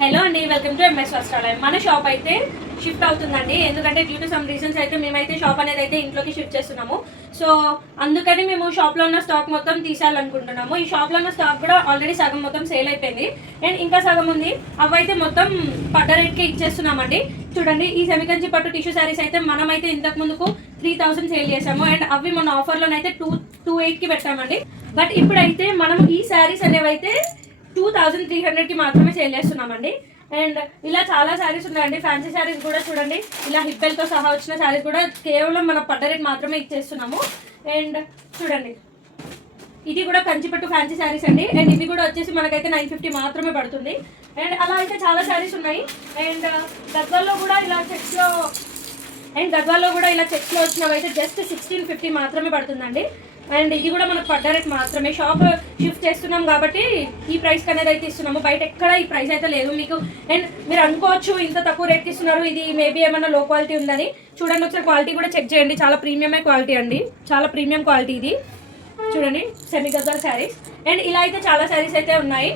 Hello అండి, welcome to MS వస్త్రాలయం. మన shop అయితే షిఫ్ట్ అవుతుందండి. ఎందుకంటే డ్యూ టు సమ్ రీజన్స్ అయితే మేమైతే షాప్ అనేది అయితే ఇంట్లోకి షిఫ్ట్ చేస్తున్నాము. సో అందుకని మేము షాప్లో ఉన్న స్టాక్ మొత్తం తీసేయాలనుకుంటున్నాము. ఈ షాప్లో ఉన్న స్టాక్ కూడా ఆల్రెడీ సగం మొత్తం సేల్ అయిపోయింది అండ్ ఇంకా సగం ఉంది. అవైతే మొత్తం పడ్డ రేట్కి ఇచ్చేస్తున్నామండి. చూడండి, ఈ సెమికంచి పట్టు టిష్యూ శారీస్ అయితే మనమైతే ఇంతకు ముందుకు 3000 సేల్ చేసాము అండ్ అవి మన ఆఫర్లోనైతే 2800కి పెట్టామండి. బట్ ఇప్పుడైతే మనం ఈ శారీస్ అనేవి అయితే 2300కి మాత్రమే సేల్ చేస్తున్నామండి. అండ్ ఇలా చాలా శారీస్ ఉన్నాయండి. ఫ్యాన్సీ శారీస్ కూడా చూడండి, ఇలా హిబ్బెల్తో సహా వచ్చిన శారీస్ కూడా కేవలం మన పడ్డ రేట్ మాత్రమే ఇచ్చేస్తున్నాము. అండ్ చూడండి, ఇది కూడా కంచిపట్టు ఫ్యాన్సీ శారీస్ అండి. అండ్ ఇవి కూడా వచ్చేసి మనకైతే 950 మాత్రమే పడుతుంది. అండ్ అలా అయితే చాలా శారీస్ ఉన్నాయి. అండ్ గద్వాల్లో కూడా ఇలా చెక్స్లో వచ్చినవి అయితే జస్ట్ 1650 మాత్రమే పడుతుందండి. అండ్ ఇది కూడా మనకు పడ్డ రేట్ మాత్రమే. షాప్ షిఫ్ట్ చేస్తున్నాం కాబట్టి ఈ ప్రైస్కి అనేది అయితే ఇస్తున్నాము. బయట ఎక్కడ ఈ ప్రైస్ అయితే లేదు మీకు. అండ్ మీరు అనుకోవచ్చు ఇంత తక్కువ రేట్కి ఇస్తున్నారు, ఇది మేబీ ఏమన్నా లో క్వాలిటీ ఉందని. చూడండి, ఒకసారి క్వాలిటీ కూడా చెక్ చేయండి. చాలా ప్రీమియమే క్వాలిటీ అండి, చాలా ప్రీమియం క్వాలిటీ ఇది. చూడండి, సెమీ గద్వాల్ శారీస్. అండ్ ఇలా అయితే చాలా శారీస్ అయితే ఉన్నాయి.